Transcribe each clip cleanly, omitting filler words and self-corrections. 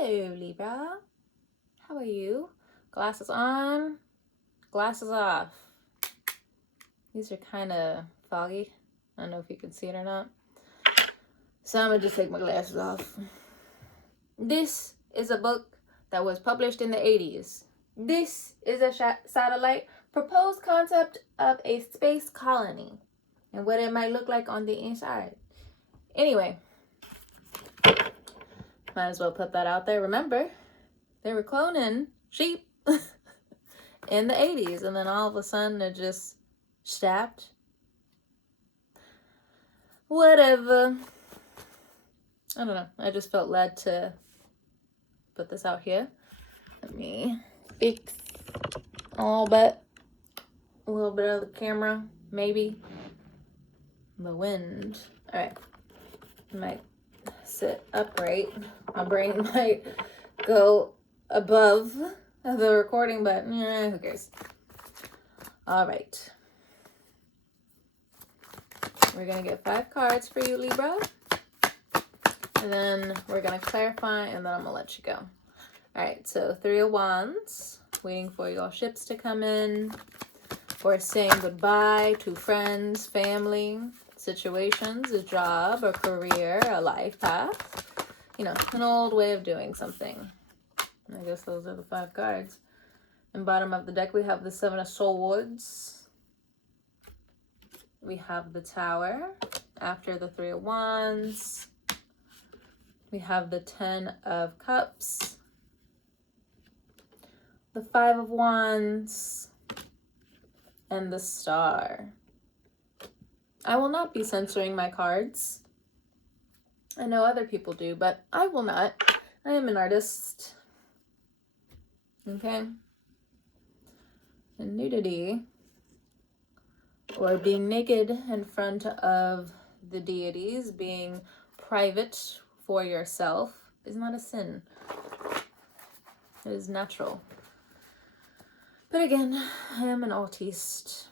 Hello, Libra. How are you? Glasses on, glasses off. These are kind of foggy. I don't know if you can see it or not. So I'm going to just take my glasses off. This is a book that was published in the 80s. This is a satellite proposed concept of a space colony and what it might look like on the inside. Anyway, might as well put that out there. Remember, they were cloning sheep in the 80s, and then all of a sudden it just stopped. Whatever. I don't know. I just felt led to put this out here. Let me fix a little bit of the camera, maybe. The wind. All right. I might sit upright. My brain might go above the recording, but who cares? All right. We're going to get 5 cards for you, Libra. And then we're going to clarify, and then I'm going to let you go. All right, so 3 of Wands, waiting for your ships to come in. Or saying goodbye to friends, family, situations, a job, a career, a life path. You know, an old way of doing something. I guess those are the 5 cards. And bottom of the deck, we have the 7 of Swords. We have the Tower after the 3 of Wands. We have the 10 of Cups. The 5 of Wands. And the Star. I will not be censoring my cards. I know other people do, but I will not. I am an artist. Okay? And nudity, or being naked in front of the deities, being private for yourself, is not a sin. It is natural. But again, I am an artist.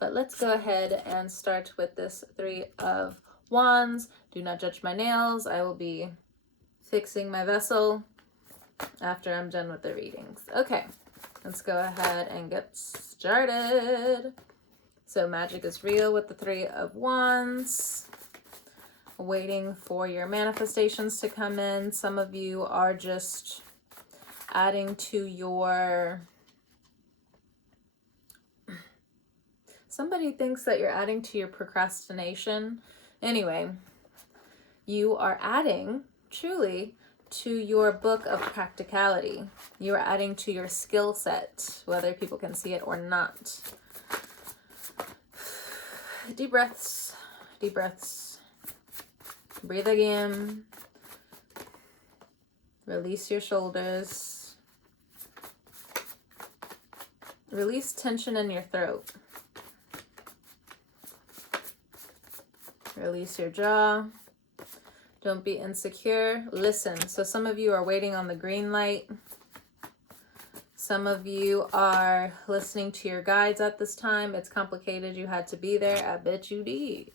But let's go ahead and start with this 3 of Wands. Do not judge my nails. I will be fixing my vessel after I'm done with the readings. Okay, let's go ahead and get started. So magic is real with the 3 of Wands. Waiting for your manifestations to come in. Some of you are just adding to your... Somebody thinks that you're adding to your procrastination. Anyway, you are adding, truly, to your book of practicality. You are adding to your skill set, whether people can see it or not. Deep breaths. Deep breaths. Breathe again. Release your shoulders. Release tension in your throat. Release your jaw. Don't be insecure. Listen. So some of you are waiting on the green light. Some of you are listening to your guides at this time. It's complicated. You had to be there. I bet you did.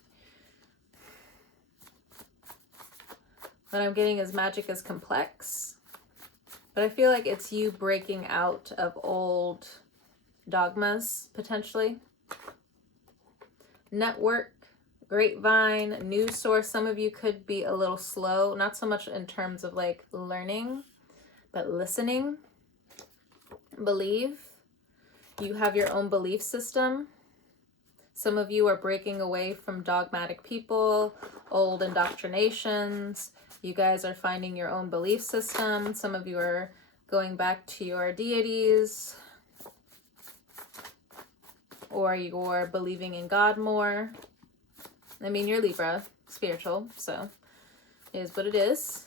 What I'm getting is magic is complex. But I feel like it's you breaking out of old dogmas, potentially. Network. Grapevine, news source. Some of you could be a little slow, not so much in terms of like learning, but listening. Believe. You have your own belief system. Some of you are breaking away from dogmatic people, old indoctrinations. You guys are finding your own belief system. Some of you are going back to your deities, or you're believing in God more. I mean, you're Libra, spiritual, so it is what it is.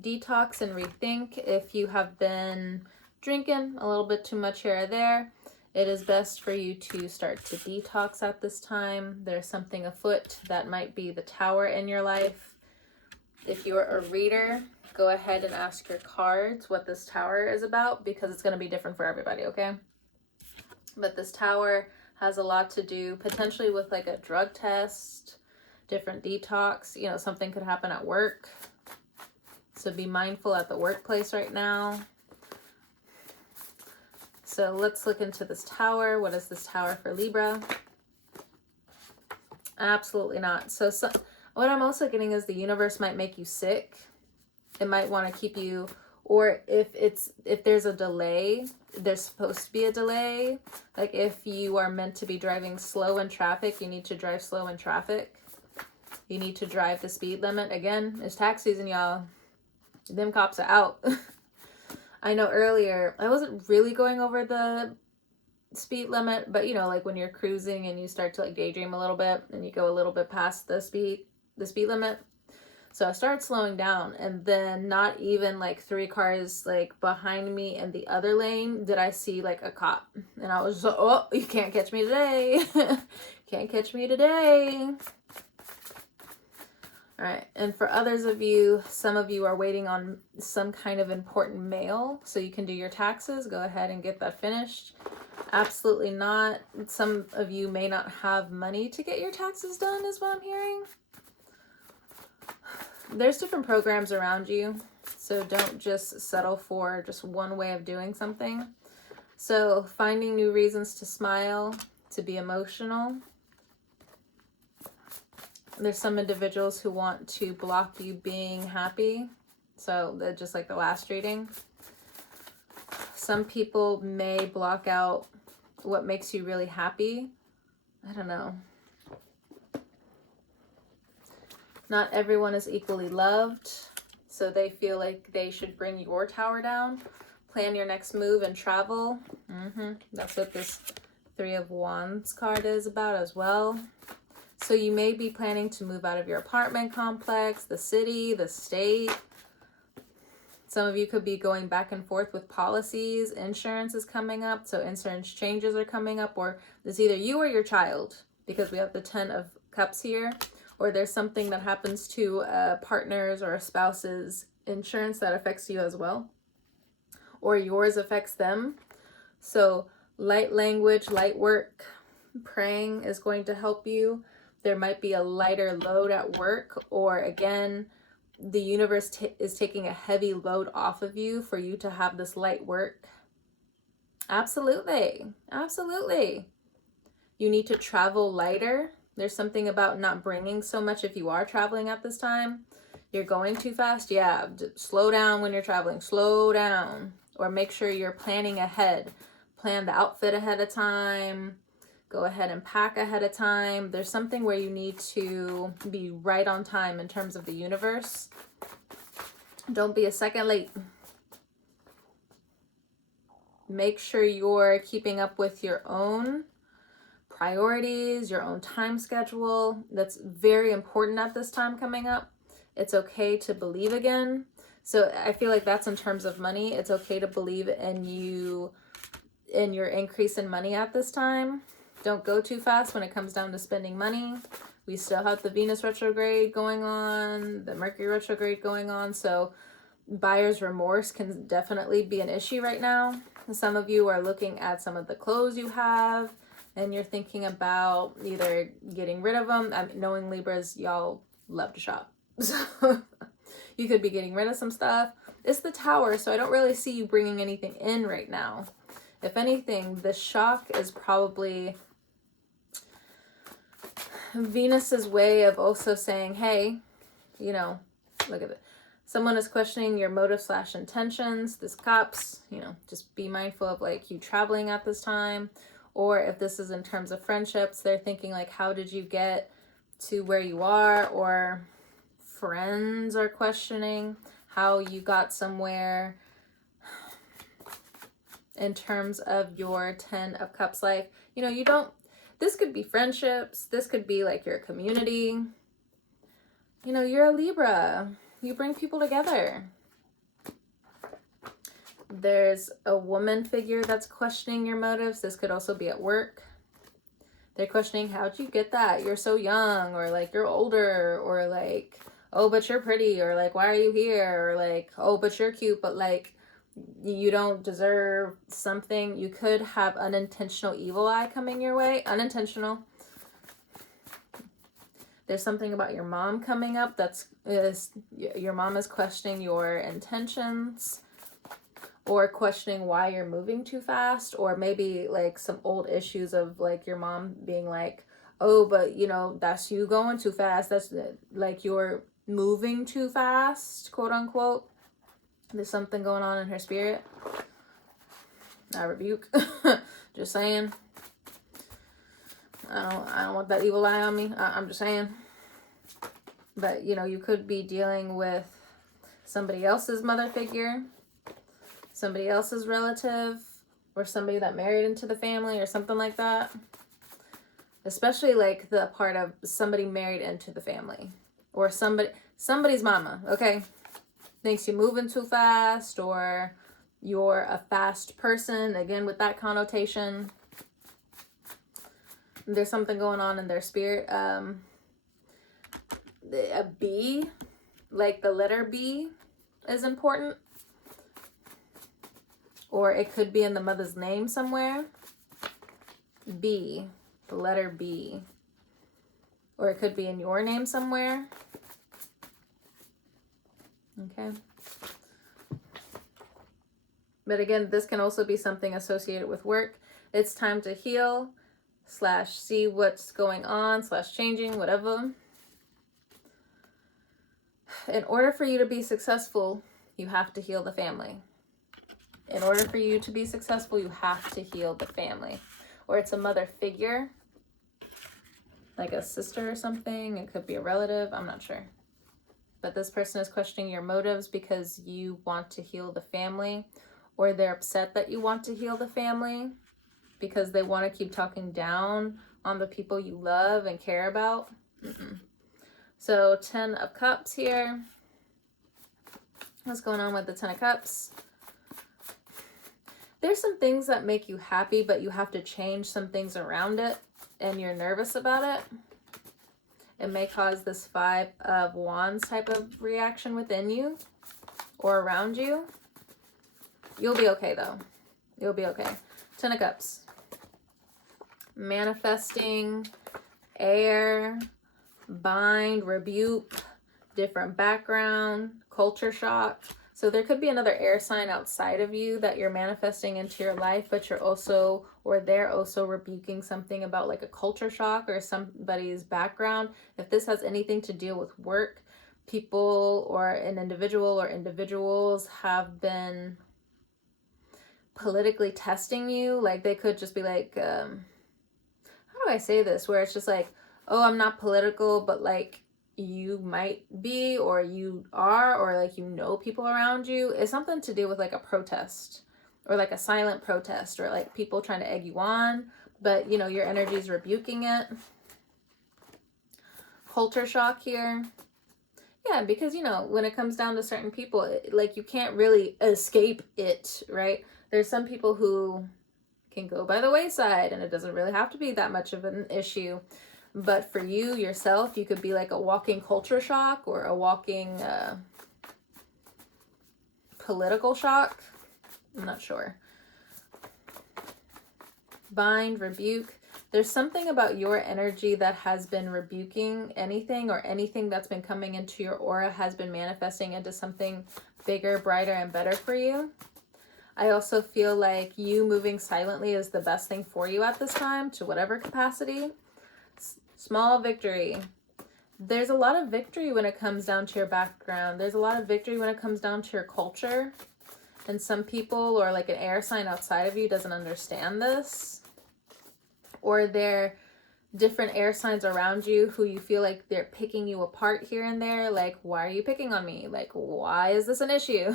Detox and rethink. If you have been drinking a little bit too much here or there, it is best for you to start to detox at this time. There's something afoot that might be the Tower in your life. If you're a reader, go ahead and ask your cards what this Tower is about, because it's going to be different for everybody, okay? But this Tower has a lot to do potentially with like a drug test, different detox. You know, something could happen at work. So be mindful at the workplace right now. So let's look into this Tower. What is this Tower for Libra? Absolutely not. So what I'm also getting is the universe might make you sick. It might want to keep you, or if there's a delay, there's supposed to be a delay. Like if you are meant to be driving slow in traffic, you need to drive slow in traffic. You need to drive the speed limit. Again, it's tax season, y'all. Them cops are out. I know earlier I wasn't really going over the speed limit, but you know, like when you're cruising and you start to like daydream a little bit and you go a little bit past the speed limit. So I started slowing down, and then not even like 3 cars like behind me in the other lane did I see like a cop, and I was like, oh, you can't catch me today. Can't catch me today. All right, and for others of you, some of you are waiting on some kind of important mail so you can do your taxes. Go ahead and get that finished. Absolutely not. Some of you may not have money to get your taxes done, is what I'm hearing. There's different programs around you, so don't just settle for just one way of doing something. So finding new reasons to smile, to be emotional. There's some individuals who want to block you being happy. So just like the last reading. Some people may block out what makes you really happy. I don't know. Not everyone is equally loved, so they feel like they should bring your tower down. Plan your next move and travel. That's what this 3 of Wands card is about as well. So you may be planning to move out of your apartment complex, the city, the state. Some of you could be going back and forth with policies. Insurance is coming up, so insurance changes are coming up, or it's either you or your child, because we have the 10 of Cups here, or there's something that happens to a partner's or a spouse's insurance that affects you as well, or yours affects them. So light language, light work, praying is going to help you. There might be a lighter load at work, or again, the universe is taking a heavy load off of you for you to have this light work. Absolutely. Absolutely. You need to travel lighter. There's something about not bringing so much if you are traveling at this time. You're going too fast. Yeah, slow down when you're traveling. Slow down. Or make sure you're planning ahead. Plan the outfit ahead of time. Go ahead and pack ahead of time. There's something where you need to be right on time in terms of the universe. Don't be a second late. Make sure you're keeping up with your own priorities, your own time schedule. That's very important at this time coming up. It's okay to believe again. So I feel like that's in terms of money. It's okay to believe in you, in your increase in money at this time. Don't go too fast when it comes down to spending money. We still have the Venus retrograde going on, the Mercury retrograde going on. So buyer's remorse can definitely be an issue right now. Some of you are looking at some of the clothes you have, and you're thinking about either getting rid of them. Knowing Libras, y'all love to shop. So you could be getting rid of some stuff. It's the Tower, so I don't really see you bringing anything in right now. If anything, the shock is probably Venus's way of also saying, hey, you know, look at it. Someone is questioning your motive / intentions. This Cups, you know, just be mindful of like you traveling at this time. Or if this is in terms of friendships, they're thinking like, how did you get to where you are? Or friends are questioning how you got somewhere in terms of your 10 of Cups life. You know, you don't, this could be friendships. This could be like your community. You know, you're a Libra. You bring people together. There's a woman figure that's questioning your motives. This could also be at work. They're questioning, how'd you get that? You're so young, or like you're older, or like, oh, but you're pretty, or like, why are you here? Or like, oh, but you're cute, but like, you don't deserve something. You could have unintentional evil eye coming your way. Unintentional. There's something about your mom coming up your mom is questioning your intentions, or questioning why you're moving too fast, or maybe like some old issues of like your mom being like, oh, but you know, that's you going too fast. That's like you're moving too fast, quote unquote. There's something going on in her spirit. I rebuke. Just saying. I don't want that evil eye on me. I'm just saying. But, you know, you could be dealing with somebody else's mother figure, somebody else's relative, or somebody that married into the family or something like that. Especially like the part of somebody married into the family, or somebody's mama, okay? Thinks you're moving too fast, or you're a fast person, again with that connotation. There's something going on in their spirit. A B, like the letter B, is important. Or it could be in the mother's name somewhere. B, the letter B. Or it could be in your name somewhere. Okay. But again, this can also be something associated with work. It's time to heal / see what's going on / changing, whatever. In order for you to be successful, you have to heal the family. In order for you to be successful, you have to heal the family. Or it's a mother figure, like a sister or something. It could be a relative. I'm not sure. But this person is questioning your motives because you want to heal the family, or they're upset that you want to heal the family because they want to keep talking down on the people you love and care about. So 10 of Cups here. What's going on with the 10 of Cups? There's some things that make you happy, but you have to change some things around it, and you're nervous about it. It may cause this 5 of Wands type of reaction within you or around you. You'll be okay, though. You'll be okay. 10 of Cups. Manifesting, air, bind, rebuke, different background, culture shock. So there could be another air sign outside of you that you're manifesting into your life, but you're also, or they're also rebuking something about like a culture shock or somebody's background. If this has anything to do with work, people or an individual or individuals have been politically testing you. Like they could just be like, how do I say this? Where it's just like, oh, I'm not political, but like, you might be, or you are, or like you know people around you. It's something to do with like a protest, or like a silent protest, or like people trying to egg you on, but you know your energy is rebuking it. Culture shock here. Yeah, because you know when it comes down to certain people, like you can't really escape it, right? There's some people who can go by the wayside and it doesn't really have to be that much of an issue. But for you, yourself, you could be like a walking culture shock, or a walking political shock. I'm not sure. Bind, rebuke. There's something about your energy that has been rebuking anything, or anything that's been coming into your aura has been manifesting into something bigger, brighter, and better for you. I also feel like you moving silently is the best thing for you at this time, to whatever capacity. Small victory. There's a lot of victory when it comes down to your background. There's a lot of victory when it comes down to your culture. And some people, or like an air sign outside of you, doesn't understand this. Or they're different air signs around you who you feel like they're picking you apart here and there. Like, why are you picking on me? Like, why is this an issue?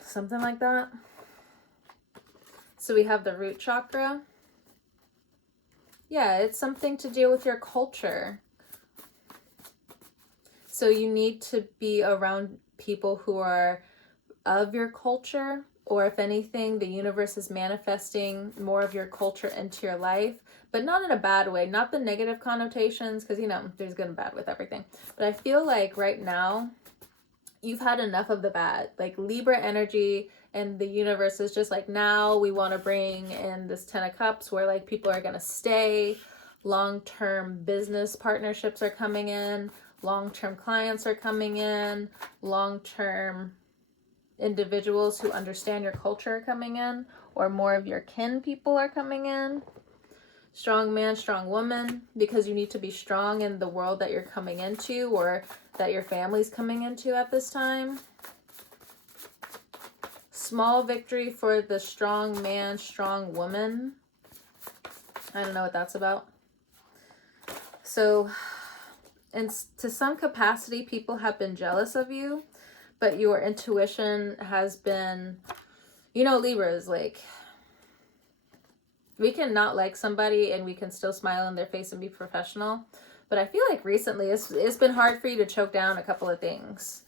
Something like that. So we have the root chakra. Yeah, it's something to deal with your culture. So you need to be around people who are of your culture, or if anything, the universe is manifesting more of your culture into your life, but not in a bad way, not the negative connotations, because, you know, there's good and bad with everything. But I feel like right now, you've had enough of the bad. Like Libra energy, and the universe is just like, now we want to bring in this 10 of Cups where like people are going to stay Long-term business partnerships are coming in. Long-term clients are coming in. Long-term individuals who understand your culture are coming in, or more of your kin people are coming in. Strong man, strong woman, because you need to be strong in the world that you're coming into or that your family's coming into at this time. Small victory for the strong man, strong woman. I don't know what that's about. So, and to some capacity, people have been jealous of you, but your intuition has been, you know, Libras, like, we can not like somebody and we can still smile in their face and be professional. But I feel like recently it's been hard for you to choke down a couple of things.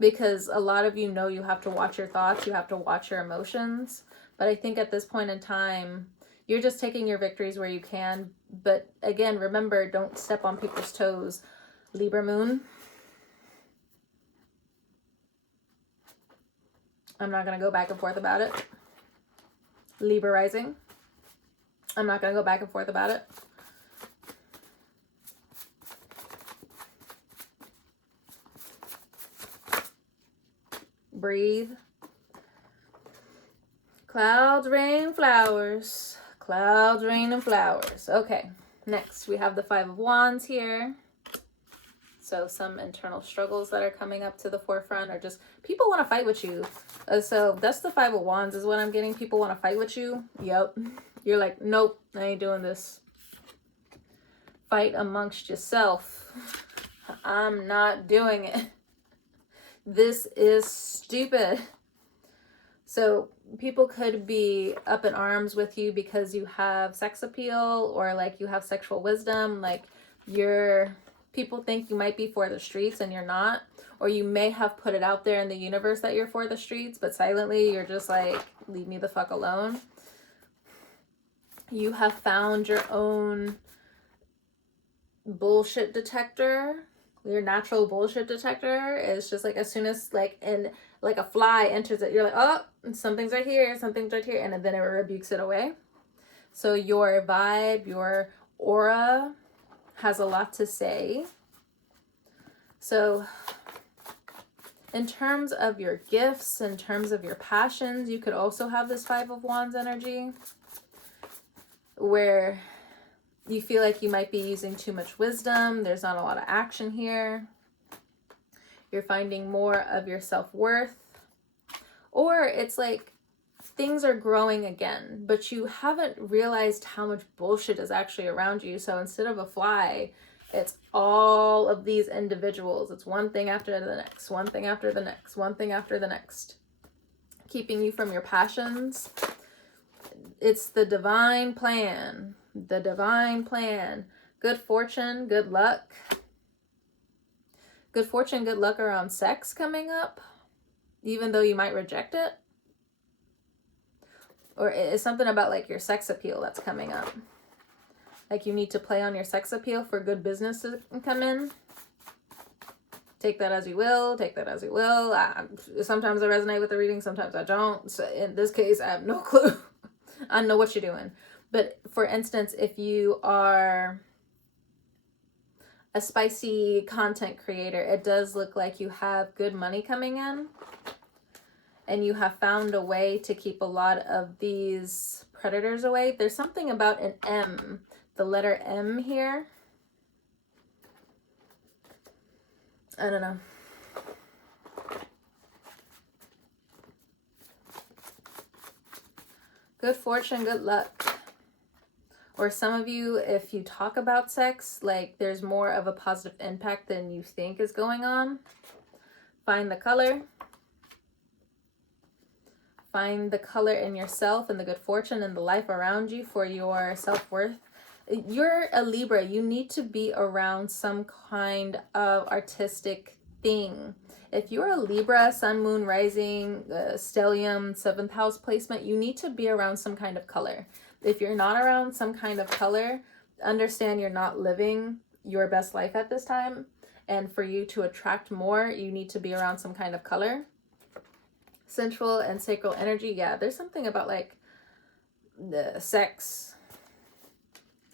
Because a lot of you know you have to watch your thoughts, you have to watch your emotions. But I think at this point in time, you're just taking your victories where you can. But again, remember, don't step on people's toes. Libra moon. I'm not going to go back and forth about it. Libra rising. I'm not going to go back and forth about it. Breathe. Clouds, rain, flowers. Clouds, rain, and flowers. Okay, next we have the Five of Wands here. So some internal struggles that are coming up to the forefront, or just people want to fight with you. So that's the Five of Wands is what I'm getting. People want to fight with you. Yep. You're like, nope, I ain't doing this. Fight amongst yourself. I'm not doing it. This is stupid. So people could be up in arms with you because you have sex appeal, or like you have sexual wisdom. Like people think you might be for the streets and you're not. Or you may have put it out there in the universe that you're for the streets, but silently you're just like, leave me the fuck alone. You have found your own bullshit detector. Your natural bullshit detector is just like, as soon as like a fly enters it, you're like, oh, something's right here, and then it rebukes it away. So your vibe, your aura has a lot to say. So in terms of your gifts, in terms of your passions, you could also have this Five of Wands energy where you feel like you might be using too much wisdom. There's not a lot of action here. You're finding more of your self-worth. Or it's like things are growing again, but you haven't realized how much bullshit is actually around you. So instead of a fly, it's all of these individuals. It's one thing after the next, one thing after the next, one thing after the next, keeping you from your passions. It's the divine plan. The divine plan. Good fortune, good luck. Good fortune, good luck around sex coming up, even though you might reject it. Or it's something about like your sex appeal that's coming up. Like you need to play on your sex appeal for good business to come in. Take that as you will. Take that as you will. Sometimes I resonate with the reading. Sometimes I don't. So in this case, I have no clue. I know what you're doing. But for instance, if you are a spicy content creator, it does look like you have good money coming in. And you have found a way to keep a lot of these predators away. There's something about an M, the letter M here. I don't know. Good fortune, good luck. Or some of you, if you talk about sex, like there's more of a positive impact than you think is going on. Find the color. Find the color in yourself and the good fortune and the life around you for your self-worth. You're a Libra. You need to be around some kind of artistic thing. If you're a Libra, sun, moon, rising, stellium, 7th house placement, you need to be around some kind of color. If you're not around some kind of color, understand you're not living your best life at this time. And for you to attract more, you need to be around some kind of color. Central and sacral energy, yeah, there's something about like the sex.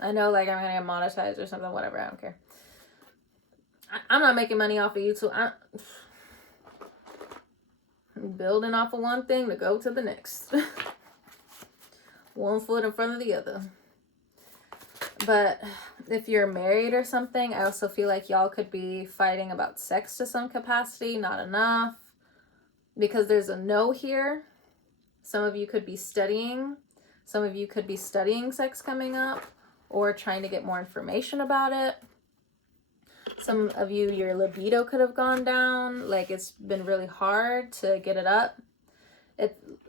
I know, like, I'm gonna get monetized or something, whatever, I don't care. I'm not making money off of YouTube. I'm building off of one thing to go to the next. One foot in front of the other. But if you're married or something, I also feel like y'all could be fighting about sex to some capacity, not enough. Because there's a no here. Some of you could be studying. Some of you could be studying sex coming up or trying to get more information about it. Some of you, your libido could have gone down. Like, it's been really hard to get it up.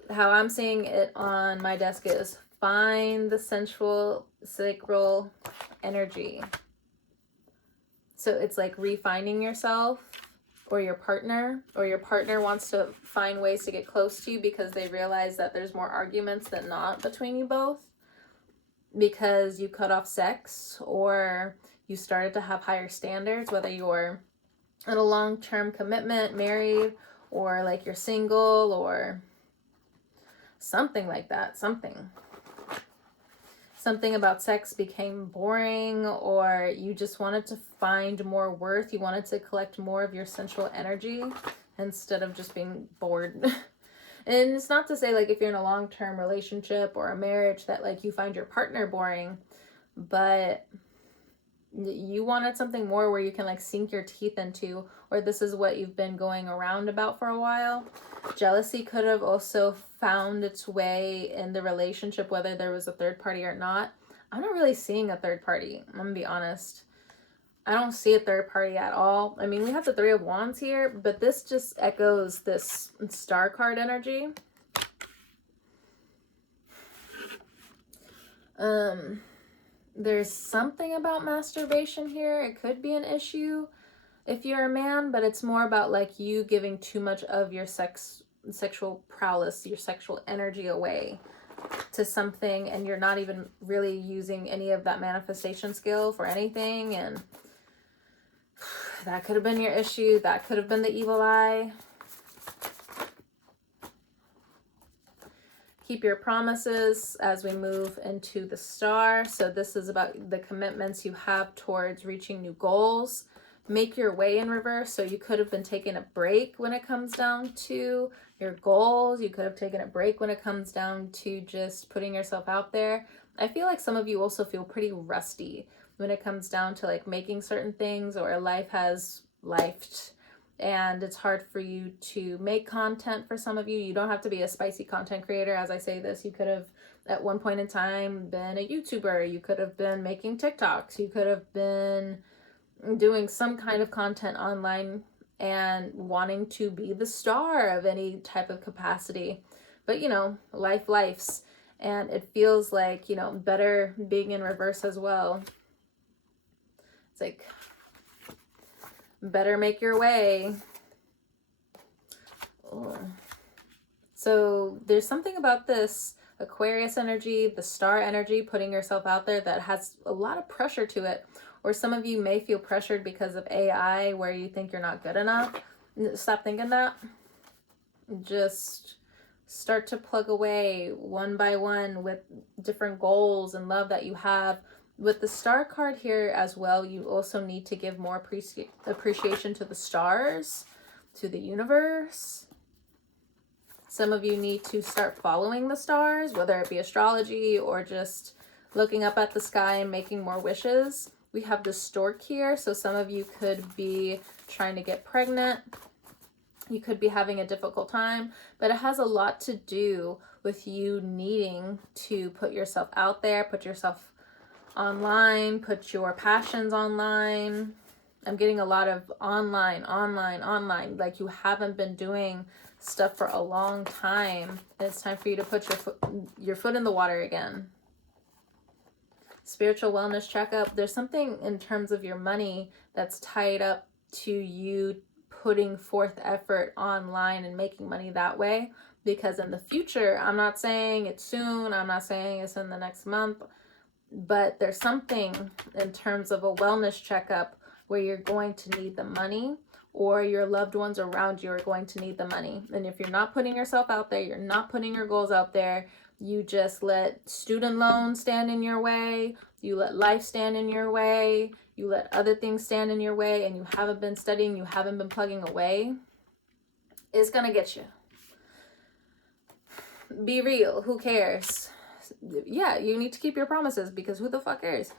How I'm seeing it on my desk is find the sensual, sacral energy. So it's like refining yourself or your partner wants to find ways to get close to you because they realize that there's more arguments than not between you both because you cut off sex or you started to have higher standards, whether you're in a long-term commitment, married, or like you're single or something like that. Something about sex became boring, or you just wanted to find more worth. You wanted to collect more of your sensual energy instead of just being bored. And it's not to say, like, if you're in a long-term relationship or a marriage that, like, you find your partner boring, but you wanted something more where you can, like, sink your teeth into, or this is what you've been going around about for a while. Jealousy could have also found its way in the relationship, whether there was a third party or not. I'm not really seeing a third party. I'm gonna be honest. I don't see a third party at all. I mean, we have the Three of Wands here, but this just echoes this star card energy. There's something about masturbation here. It could be an issue if you're a man, but it's more about like you giving too much of your sexual prowess, your sexual energy away to something, and you're not even really using any of that manifestation skill for anything. And that could have been your issue. That could have been the evil eye. Keep your promises as we move into the star. So this is about the commitments you have towards reaching new goals. Make your way in reverse. So you could have been taking a break when it comes down to your goals. You could have taken a break when it comes down to just putting yourself out there. I feel like some of you also feel pretty rusty when it comes down to like making certain things, or life has lifed and it's hard for you to make content. For some of you, you don't have to be a spicy content creator. As I say this, you could have at one point in time been a YouTuber. You could have been making TikToks. You could have been doing some kind of content online and wanting to be the star of any type of capacity. But, you know, life's. And it feels like, you know, better being in reverse as well. It's like, better make your way. Oh. So there's something about this Aquarius energy, the star energy, putting yourself out there, that has a lot of pressure to it. Or some of you may feel pressured because of AI, where you think you're not good enough. Stop thinking that. Just start to plug away one by one with different goals and love that you have. With the star card here as well, you also need to give more appreciation to the stars, to the universe. Some of you need to start following the stars, whether it be astrology or just looking up at the sky and making more wishes. We have the stork here, so some of you could be trying to get pregnant. You could be having a difficult time, but it has a lot to do with you needing to put yourself out there, put yourself online, put your passions online. I'm getting a lot of online, like you haven't been doing stuff for a long time. It's time for you to put your foot in the water again. Spiritual wellness checkup. There's something in terms of your money that's tied up to you putting forth effort online and making money that way, because in the future, I'm not saying it's soon, I'm not saying it's in the next month, but there's something in terms of a wellness checkup where you're going to need the money, or your loved ones around you are going to need the money. And if you're not putting yourself out there, you're not putting your goals out there, you just let student loans stand in your way, you let life stand in your way, you let other things stand in your way, and you haven't been studying, you haven't been plugging away, it's gonna get you. Be real. Who cares? Yeah, you need to keep your promises, because who the fuck cares?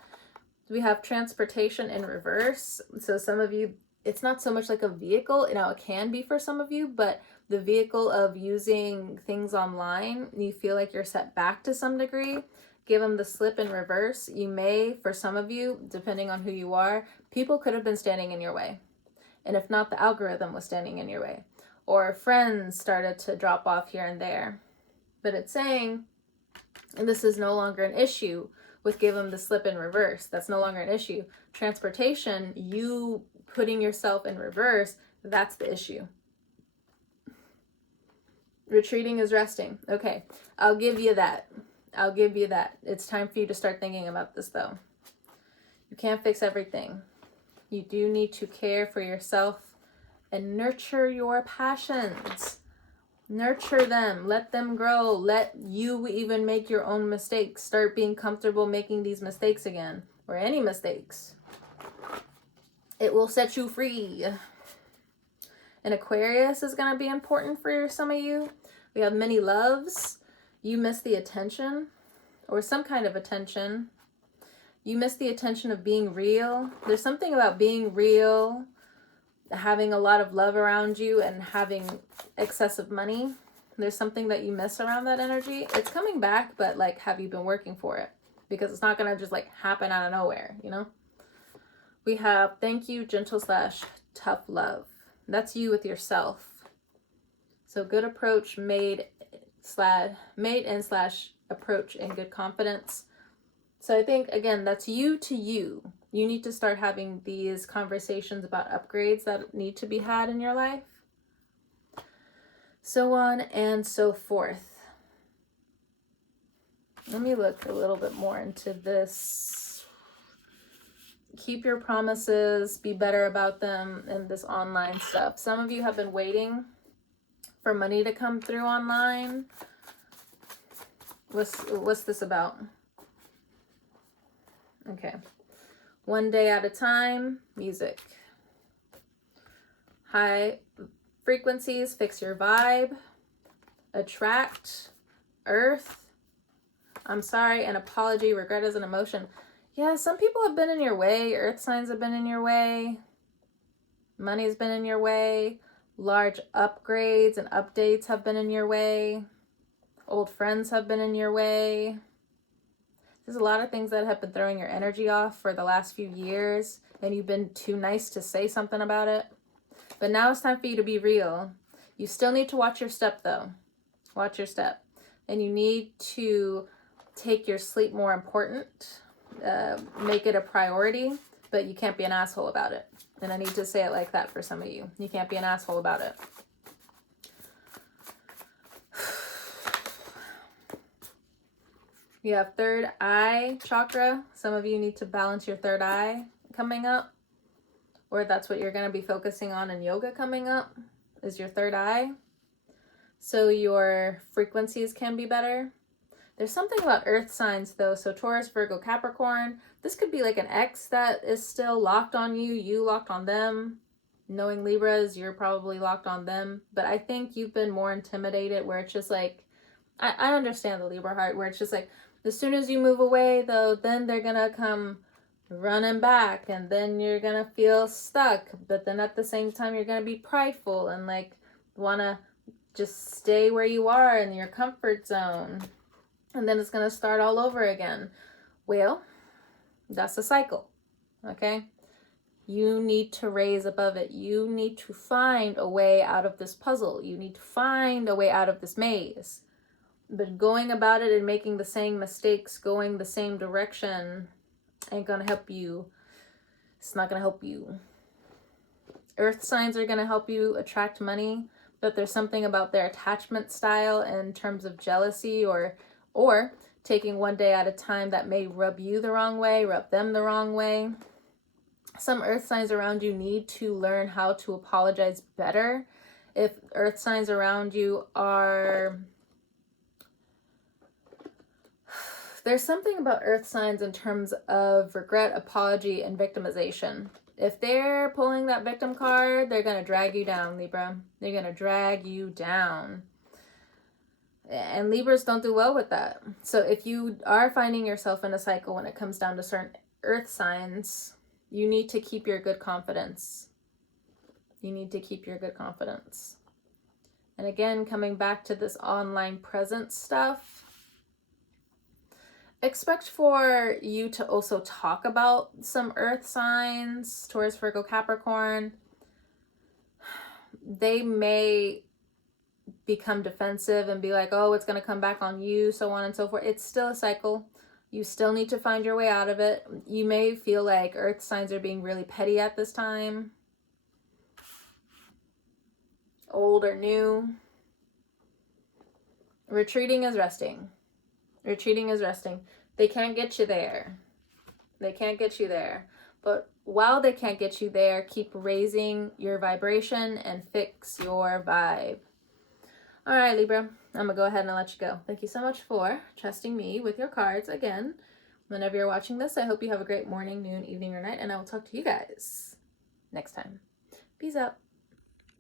We have transportation in reverse. So some of you, it's not so much like a vehicle. Now, it can be for some of you, but the vehicle of using things online, you feel like you're set back to some degree. Give them the slip in reverse. You may, for some of you, depending on who you are, people could have been standing in your way. And if not, the algorithm was standing in your way. Or friends started to drop off here and there. But it's saying, and this is no longer an issue with give them the slip in reverse. That's no longer an issue. Transportation, you putting yourself in reverse, that's the issue. Retreating is resting. Okay, I'll give you that. I'll give you that. It's time for you to start thinking about this, though. You can't fix everything. You do need to care for yourself and nurture your passions. Nurture them. Let them grow. Let you even make your own mistakes. Start being comfortable making these mistakes again, or any mistakes. It will set you free. And Aquarius is going to be important for some of you. We have many loves. You miss the attention, or some kind of attention. You miss the attention of being real. There's something about being real, having a lot of love around you, and having excessive money. There's something that you miss around that energy. It's coming back, but like, have you been working for it? Because it's not going to just like happen out of nowhere, you know? We have thank you, gentle / tough love. That's you with yourself. So good approach, made and / approach in good confidence. So I think, again, that's you to you. You need to start having these conversations about upgrades that need to be had in your life. So on and so forth. Let me look a little bit more into this. Keep your promises, be better about them, and this online stuff. Some of you have been waiting for money to come through online. What's this about? Okay. One day at a time, music. High frequencies, fix your vibe. Attract, earth. I'm sorry, an apology, regret is an emotion. Yeah, some people have been in your way. Earth signs have been in your way. Money's been in your way. Large upgrades and updates have been in your way. Old friends have been in your way. There's a lot of things that have been throwing your energy off for the last few years, and you've been too nice to say something about it. But now it's time for you to be real. You still need to watch your step, though. Watch your step. And you need to take your sleep more important. Make it a priority, but you can't be an asshole about it. And I need to say it like that for some of you. You can't be an asshole about it. You have third eye chakra. Some of you need to balance your third eye coming up, or that's what you're going to be focusing on in yoga coming up, is your third eye. So your frequencies can be better. There's something about earth signs though. So Taurus, Virgo, Capricorn. This could be like an ex that is still locked on you. You locked on them. Knowing Libras, you're probably locked on them. But I think you've been more intimidated, where it's just like, I understand the Libra heart, where it's just like, as soon as you move away though, then they're gonna come running back, and then you're gonna feel stuck. But then at the same time, you're gonna be prideful and like wanna just stay where you are in your comfort zone. And then it's gonna start all over again. Well, that's a cycle, okay? You need to raise above it. You need to find a way out of this puzzle. You need to find a way out of this maze. But going about it and making the same mistakes, going the same direction, ain't gonna help you. It's not gonna help you. Earth signs are gonna help you attract money, but there's something about their attachment style in terms of jealousy or taking one day at a time that may rub you the wrong way, rub them the wrong way. Some earth signs around you need to learn how to apologize better. If earth signs around you are There's something about earth signs in terms of regret, apology, and victimization. If they're pulling that victim card, they're going to drag you down, Libra. They're going to drag you down. And Libras don't do well with that. So if you are finding yourself in a cycle when it comes down to certain earth signs, you need to keep your good confidence. You need to keep your good confidence. And again, coming back to this online presence stuff, expect for you to also talk about some earth signs, Taurus, Virgo, Capricorn. They may become defensive and be like, oh, it's going to come back on you, so on and so forth. It's still a cycle. You still need to find your way out of it. You may feel like earth signs are being really petty at this time. Old or new. Retreating is resting. Retreating is resting. They can't get you there. They can't get you there. But while they can't get you there, keep raising your vibration and fix your vibe. All right, Libra, I'm going to go ahead and let you go. Thank you so much for trusting me with your cards again. Whenever you're watching this, I hope you have a great morning, noon, evening, or night, and I will talk to you guys next time. Peace out.